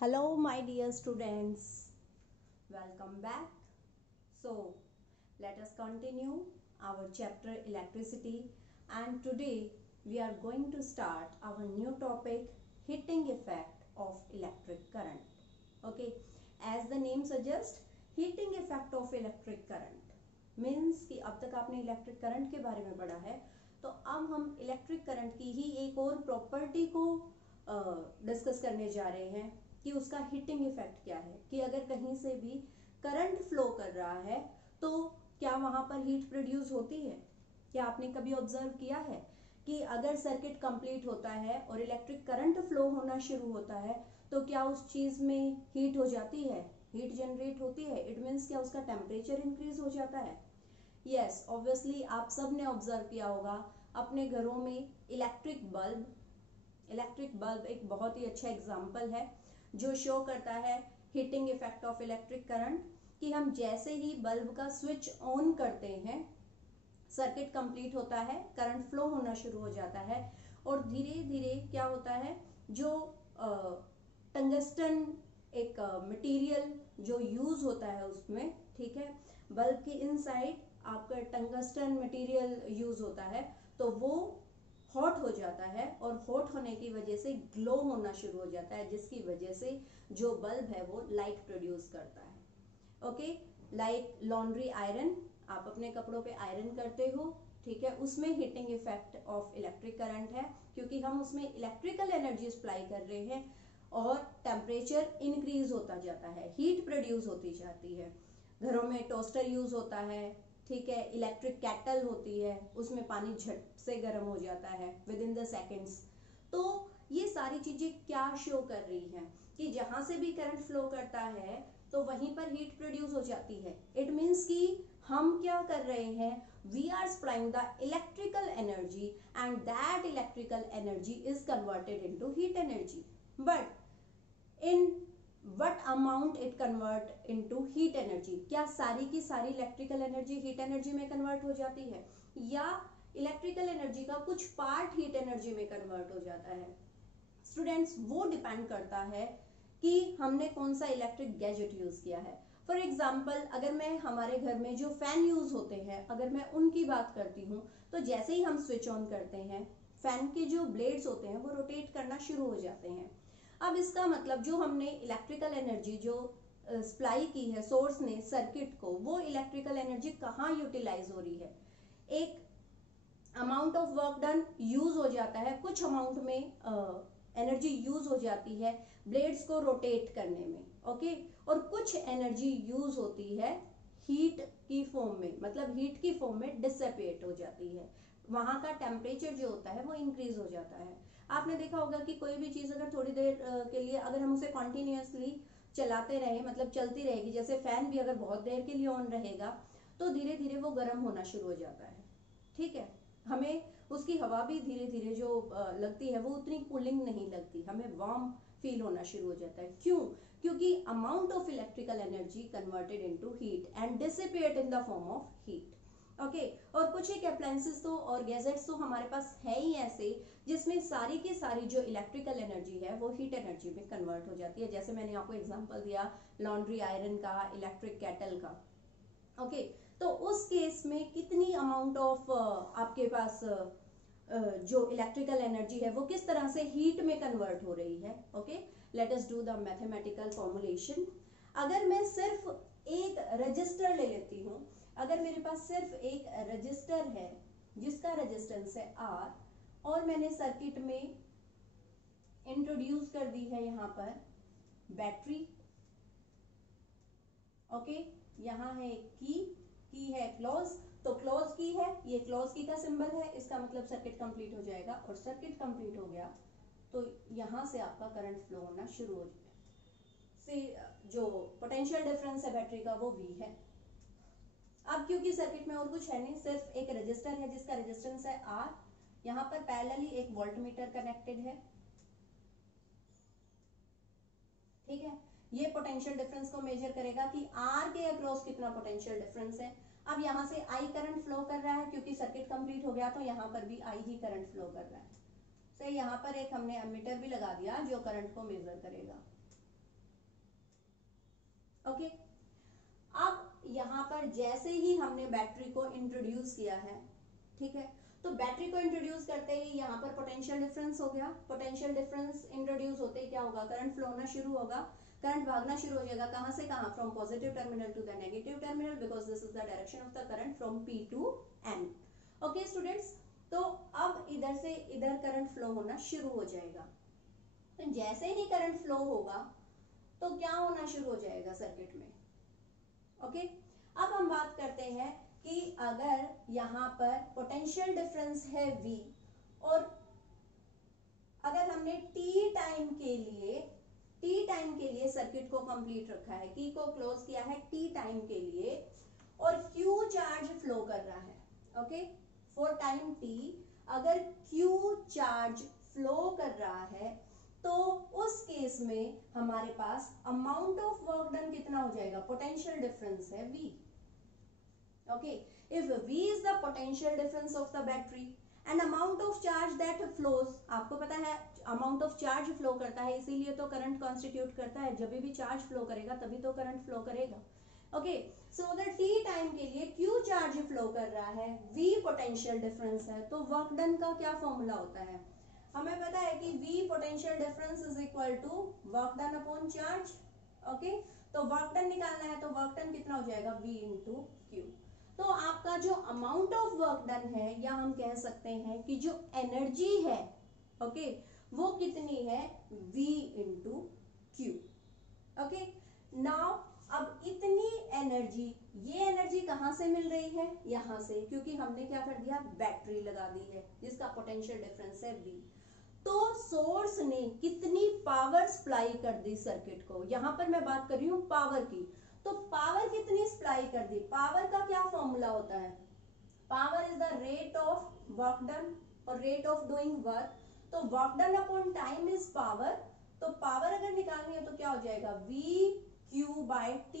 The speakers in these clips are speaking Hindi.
Hello, my dear students. Welcome back. So, let us continue our chapter electricity, and today we are going to start our new topic, heating effect of electric current. Okay, as the name suggests, heating effect of electric current means कि अब तक आपने इलेक्ट्रिक करंट के बारे में पढ़ा है, तो अब हम इलेक्ट्रिक करंट की ही एक और प्रॉपर्टी को डिस्कस करने जा रहे हैं कि उसका हीटिंग इफेक्ट क्या है, कि अगर कहीं से भी करंट फ्लो कर रहा है तो क्या वहां पर हीट प्रोड्यूस होती है। क्या आपने कभी ऑब्जर्व किया है कि अगर सर्किट कंप्लीट होता है और इलेक्ट्रिक करंट फ्लो होना शुरू होता है तो क्या उस चीज में हीट हो जाती है, हीट जनरेट होती है। इट मीन्स क्या उसका टेम्परेचर इंक्रीज हो जाता है। यस, ऑब्वियसली आप सब ने ऑब्जर्व किया होगा अपने घरों में इलेक्ट्रिक बल्ब एक बहुत ही अच्छा एग्जाम्पल है जो शो करता है heating effect of electric current, कि हम जैसे ही बल्ब का स्विच ऑन करते हैं सर्किट कंप्लीट होता है, करंट फ्लो होना शुरू हो जाता है और धीरे धीरे क्या होता है, जो टंगस्टन एक मटेरियल जो यूज होता है उसमें, ठीक है, बल्ब के इनसाइड आपका टंगस्टन मटेरियल यूज होता है, तो वो हॉट हो जाता है और हॉट होने की वजह से ग्लो होना शुरू हो जाता है, जिसकी वजह से जो बल्ब है वो लाइट प्रोड्यूस करता है। ओके, लाइक लॉन्ड्री आयरन, आप अपने कपड़ों पे आयरन करते हो, ठीक है, उसमें heating effect of electric current है क्योंकि हम उसमें इलेक्ट्रिकल एनर्जी सप्लाई कर रहे हैं और टेम्परेचर इंक्रीज होता जाता है, हीट प्रोड्यूस होती जाती है। घरों में टोस्टर यूज होता है, ठीक है, इलेक्ट्रिक कैटल होती है, उसमें पानी झट से गर्म हो जाता है विद इन द सेकेंड्स। तो ये सारी चीजें क्या शो कर रही हैं कि जहां से भी करंट फ्लो करता है तो वहीं पर हीट प्रोड्यूस हो जाती है। इट मीन्स कि हम क्या कर रहे हैं, we are supplying the electrical energy and that electrical energy is converted into heat energy, but in what amount it convert into heat energy. क्या सारी की सारी इलेक्ट्रिकल एनर्जी हीट एनर्जी में कन्वर्ट हो जाती है या इलेक्ट्रिकल एनर्जी का कुछ पार्ट हीट एनर्जी में कन्वर्ट हो जाता है। स्टूडेंट्स, वो डिपेंड करता है कि हमने कौन सा इलेक्ट्रिक गैजेट यूज किया है। फॉर एग्जाम्पल, अगर मैं हमारे घर में जो फैन यूज होते हैं अगर मैं उनकी बात करती हूँ, तो जैसे ही हम स्विच ऑन करते हैं फैन के जो ब्लेड्स होते हैं वो रोटेट करना शुरू हो जाते हैं। अब इसका मतलब जो हमने इलेक्ट्रिकल एनर्जी जो सप्लाई की है सोर्स ने सर्किट को, वो इलेक्ट्रिकल एनर्जी कहाँ यूटिलाइज हो रही है। एक amount of work done use हो जाता है, कुछ अमाउंट में एनर्जी यूज हो जाती है ब्लेड्स को रोटेट करने में, ओके, और कुछ एनर्जी यूज होती है हीट की फॉर्म में, मतलब हीट की फॉर्म में डिसिपेट हो जाती है, वहां का टेम्परेचर जो होता है वो इंक्रीज हो जाता है। आपने देखा होगा कि कोई भी चीज अगर थोड़ी देर के लिए अगर हम उसे कॉन्टिन्यूसली चलाते रहे, मतलब चलती रहेगी, जैसे फैन भी अगर बहुत देर के लिए ऑन रहेगा तो धीरे धीरे वो गर्म होना शुरू हो जाता है, ठीक है, हमें उसकी हवा भी धीरे धीरे जो लगती है वो उतनी कूलिंग नहीं लगती, हमें वार्म फील होना शुरू हो जाता है। क्यों? क्योंकि amount of electrical energy converted into heat and dissipate in the form of heat. Okay, और कुछ एक अप्लायंसेस तो और गैजेट्स तो हमारे पास है ही ऐसे जिसमें सारी की सारी जो इलेक्ट्रिकल एनर्जी है वो हीट एनर्जी में कन्वर्ट हो जाती है। जैसे मैंने आपको एग्जांपल दिया लॉन्ड्री आयरन का, इलेक्ट्रिक केटल का। ओके, तो उस केस में कितनी अमाउंट ऑफ आपके पास जो इलेक्ट्रिकल एनर्जी है वो किस तरह से हीट में कन्वर्ट हो रही है। Okay, let us do the mathematical formulation. अगर मैं सिर्फ एक रजिस्टर ले लेती हूं, अगर मेरे पास सिर्फ एक रजिस्टर है जिसका रेजिस्टेंस है R और मैंने सर्किट में इंट्रोड्यूस कर दी है यहां पर बैटरी, ओके, यहां है की है क्लोज, तो क्लोज की है, ये क्लोज की का सिंबल है, इसका मतलब सर्किट कंप्लीट हो जाएगा और सर्किट कंप्लीट हो गया तो यहां से आपका करंट फ्लो होना शुरू हो जाएगा। जो पोटेंशियल डिफरेंस है बैटरी का वो V है। अब क्योंकि सर्किट में और कुछ है नहीं, सिर्फ एक रजिस्टर है जिसका रेजिस्टेंस है R, यहां पर पैरेलली एक वोल्टमीटर कनेक्टेड है, ठीक है, ये पोटेंशियल डिफरेंस को मेजर करेगा कि R के अक्रॉस कितना पोटेंशियल डिफरेंस है। अब यहां से I करंट फ्लो कर रहा है क्योंकि सर्किट कंप्लीट हो गया, तो यहां पर भी I ही करंट फ्लो कर रहा है। तो यहां पर एक हमने एमीटर भी लगा दिया जो करंट को मेजर करेगा। ओके, अब यहाँ पर जैसे ही हमने बैटरी को इंट्रोड्यूस किया है, ठीक है, तो बैटरी को इंट्रोड्यूस करते ही यहाँ पर पोटेंशियल डिफरेंस हो गया। पोटेंशियल डिफरेंस इंट्रोड्यूस होते ही क्या होगा, करंट फ्लो होना शुरू होगा, करंट भागना शुरू हो जाएगा। कहां से कहां, from positive terminal to the negative terminal, because this is the direction of the current from P to N। Okay students, तो अब इधर से इधर करंट फ्लो होना शुरू हो जाएगा। तो जैसे ही करंट फ्लो होगा तो क्या होना शुरू हो जाएगा सर्किट में। ओके, अब हम बात करते हैं कि अगर यहाँ पर पोटेंशियल डिफरेंस है V और अगर हमने T टाइम के लिए सर्किट को कंप्लीट रखा है, की को क्लोज किया है T टाइम के लिए, और Q चार्ज फ्लो कर रहा है, ओके, फॉर टाइम T अगर Q चार्ज फ्लो कर रहा है तो उस केस में हमारे पास अमाउंट ऑफ वर्क डन कितना हो जाएगा, पोटेंशियल डिफरेंस है V। Okay, if V is the potential difference of the battery and amount of charge that flows, आपको पता है अमाउंट ऑफ चार्ज फ्लो करता है, इसीलिए तो करंट कॉन्स्टिट्यूट करता है। जब भी चार्ज फ्लो करेगा तभी तो करंट फ्लो करेगा। ओके, सो अगर T टाइम के लिए Q चार्ज फ्लो कर रहा है, V पोटेंशियल डिफरेंस है, तो वर्क डन का क्या फॉर्मूला होता है, हमें पता है कि V potential difference is equal to work done upon charge. Okay, तो वर्क डन निकालना है तो वर्क डन कितना हो जाएगा, V इंटू Q। तो आपका जो अमाउंट ऑफ वर्क डन है, या हम कह सकते हैं कि जो एनर्जी है, ओके, वो कितनी है, V into Q। Okay, now अब इतनी एनर्जी, ये एनर्जी कहां से मिल रही है, यहां से, क्योंकि हमने क्या कर दिया, बैटरी लगा दी है जिसका पोटेंशियल डिफरेंस है V। तो सोर्स ने कितनी पावर सप्लाई कर दी सर्किट को, यहां पर मैं बात कर रही हूं पावर की, तो पावर कितनी सप्लाई कर दी, पावर का क्या फॉर्मूला होता है, power is the rate of work done और रेट ऑफ डूइंग वर्क, तो work done upon time is power, तो पावर अगर निकालनी है तो क्या हो जाएगा, V Q by T,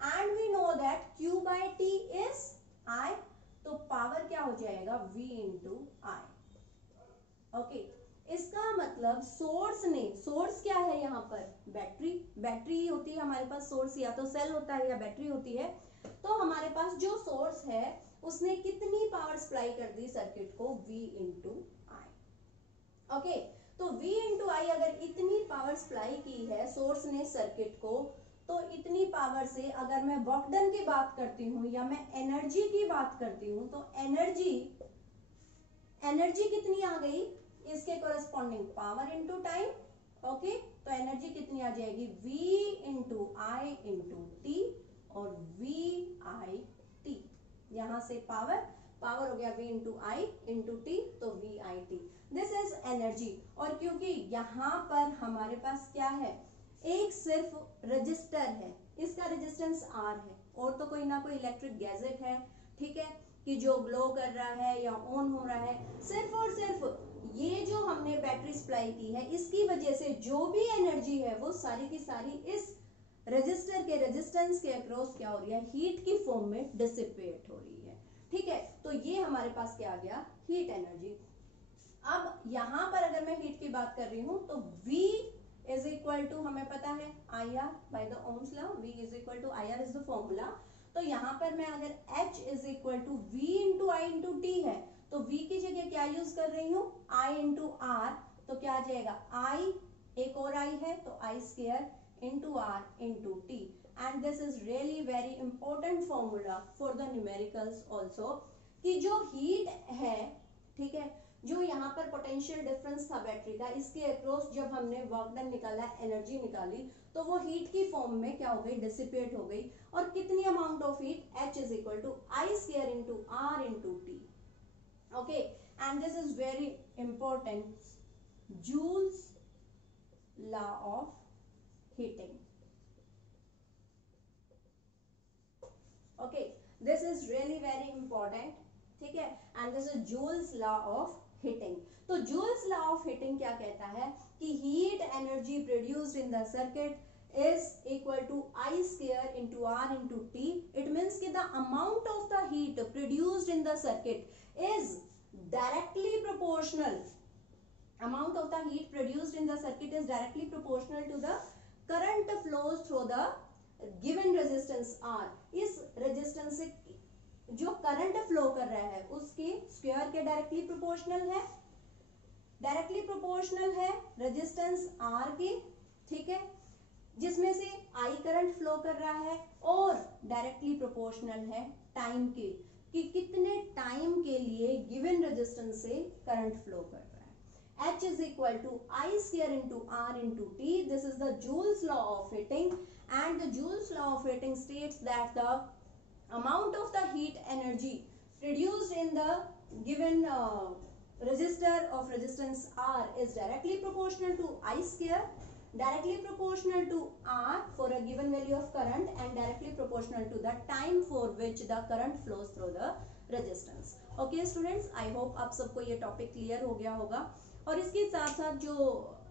and we know that Q by T is I, तो पावर क्या हो जाएगा, V into I। ओके, इसका मतलब सोर्स ने, सोर्स क्या है यहाँ पर, बैटरी होती है हमारे पास, सोर्स या तो सेल होता है या बैटरी होती है। तो हमारे पास जो सोर्स है उसने कितनी पावर सप्लाई कर दी सर्किट को, V into I। ओके, तो V into I अगर इतनी पावर सप्लाई की है सोर्स ने सर्किट को, तो इतनी पावर से अगर मैं वर्क डन की बात करती हूँ या मैं एनर्जी की बात करती हूँ, तो एनर्जी कितनी आ गई, इसके corresponding power into time. Okay, तो एनर्जी कितनी आ जाएगी, V into I into T, और VI T, यहां से पावर हो गया V into I into T, तो VIT, दिस इज एनर्जी। और क्योंकि यहाँ पर हमारे पास क्या है, एक सिर्फ रजिस्टर है, इसका रेजिस्टेंस R है, और तो कोई ना कोई इलेक्ट्रिक गैजेट है, ठीक है, कि जो ग्लो कर रहा है या ऑन हो रहा है, सिर्फ और सिर्फ ये जो हमने बैटरी सप्लाई की है, इसकी वजह से जो भी एनर्जी है वो सारी की सारी इस रजिस्टर के रेजिस्टेंस के अक्रॉस क्या हो रही है, हीट की फॉर्म में डिसिपेट हो रही है, ठीक है। तो ये हमारे पास क्या आ गया, हीट एनर्जी। अब यहां पर अगर मैं हीट की बात कर रही हूं तो V इज इक्वल टू, हमें पता है IR by the Ohm's law, V is equal to IR is the formula. तो यहाँ पर मैं अगर H is equal to V into I into T है, तो V की जगह क्या यूज कर रही हूँ, I इंटू R, तो क्या आ जाएगा, I, एक और I है तो I square into R into T, and this is really very important formula for the numericals also, कि जो हीट है, ठीक है, जो यहाँ पर पोटेंशियल डिफरेंस था बैटरी का, इसके अक्रॉस जब हमने वर्क डन निकाला, एनर्जी निकाली, तो वो हीट की फॉर्म में क्या हो गई, डिसिपेट हो गई। और कितनी amount of heat, H is equal to I square into R into T. Okay, and this is very important, Joule's law of heating. Okay, this is really very important, ठीक है, and this is Joule's law of heating. तो जूल्स लॉ ऑफ हीटिंग क्या कहता है कि heat energy produced in the circuit is equal to I square into R into T. It means कि the amount of the heat produced in the circuit is directly proportional, amount of the heat produced in the circuit is directly proportional to the current flows through the given resistance R, इस रेजिस्टेंस से जो करंट फ्लो कर रहा है उसके स्क्वायर के डायरेक्टली प्रोपोर्शनल है, डायरेक्टली प्रोपोर्शनल है रेजिस्टेंस आर के, ठीक है, जिसमें से आई करंट फ्लो कर रहा है, और डायरेक्टली प्रोपोर्शनल है टाइम के, कि कितने टाइम के लिए गिवन रेजिस्टेंस से करंट फ्लो कर रहा है। H is equal to I square into R into T. This is the Joule's law of heating, and the Joule's law of heating states that the amount of the heat energy produced in the given resistor of resistance R is directly proportional to I square, directly proportional to R for a given value of current, and directly proportional to the time for which the current flows through the resistance. Okay students, I hope आप सबको ये टॉपिक क्लियर हो गया होगा। और इसके साथ साथ जो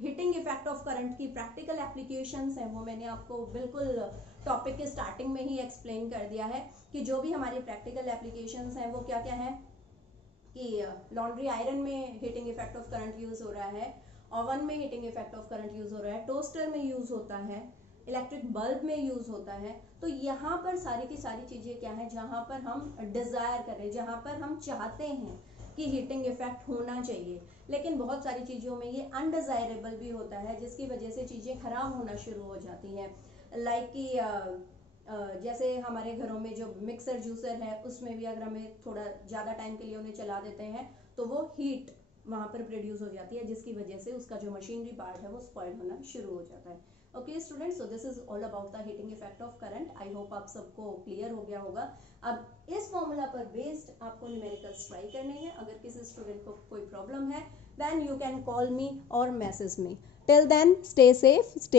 हीटिंग इफेक्ट ऑफ करंट की प्रैक्टिकल एप्लीकेशंस हैं वो मैंने आपको बिल्कुल टॉपिक के स्टार्टिंग में ही एक्सप्लेन कर दिया है कि जो भी हमारी प्रैक्टिकल एप्लीकेशंस हैं वो क्या क्या हैं, कि लॉन्ड्री आयरन में heating effect of current use हो रहा है, ओवन में heating effect of current use हो रहा है, टोस्टर में यूज होता है, इलेक्ट्रिक बल्ब में यूज होता है। तो यहाँ पर सारी की सारी चीजें क्या है जहाँ पर हम डिजायर करें, जहाँ पर हम चाहते हैं कि हीटिंग इफेक्ट होना चाहिए, लेकिन बहुत सारी चीज़ों में ये अनडिजायरेबल भी होता है जिसकी वजह से चीज़ें खराब होना शुरू हो जाती हैं। लाइक कि जैसे हमारे घरों में जो मिक्सर जूसर है उसमें भी अगर हमें थोड़ा ज़्यादा टाइम के लिए उन्हें चला देते हैं तो वो हीट वहाँ पर प्रोड्यूस हो जाती है जिसकी वजह से उसका जो मशीनरी पार्ट है वो स्पॉइल होना शुरू हो जाता है। Okay students, so this is all about the heating effect of current. I hope आप सबको क्लियर हो गया होगा। अब इस फॉर्मूला पर बेस्ड आपको न्यूमेरिकल्स ट्राई करने हैं। अगर किसी स्टूडेंट को कोई प्रॉब्लम है then you can call me or message me. Till then, stay safe, stay